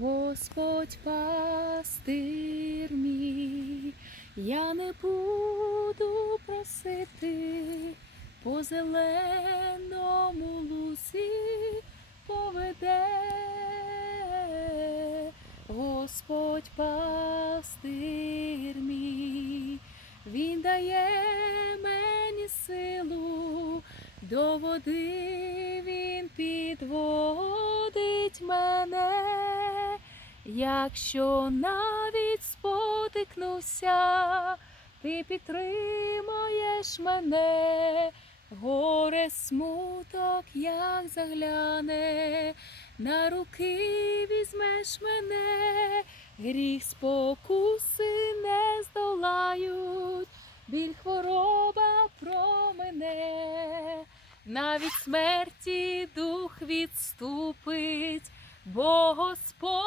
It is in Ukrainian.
Господь пастир мій, я не буду просити по зеленому лузі поведе. Господь пастир мій, Він дає мені силу, до води Він підводить мене, якщо навіть спотикнуся, ти підтримаєш мене, горе смуток, як загляне, на руки візьмеш мене, гріх спокуси не здолають, біль хвороба про мене, навіть смерті дух відступить, бо Господь